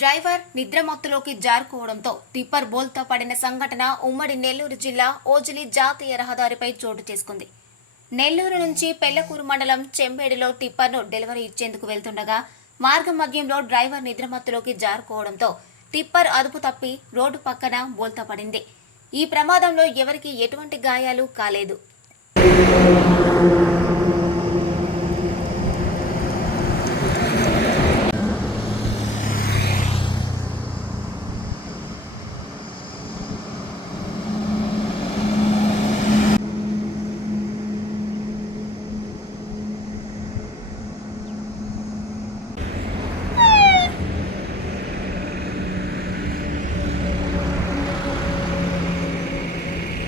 Driver నిద్రమత్తులోకి జారుకోవడంతో tipper బోల్తా పడిన సంఘటన ఉమ్మడి నెల్లూరు జిల్లా ఓజిలి జాతీయ రహదారిపై చోటు చేసుకుంది. నెల్లూరు నుంచి పెళ్ళకూరు మండలం చెంబేడులో టిప్పర్ను డెలివరీ ఇచ్చేందుకు వెళ్తుండగా మార్గ మధ్యంలో డ్రైవర్ నిద్రమత్తులోకి జారుకోవడంతో టిప్పర్ అదుపు తప్పి రోడ్డు పక్కన బోల్తా పడింది. ఈ ప్రమాదంలో ఎవరికీ ఎటువంటి గాయాలు కాలేదు.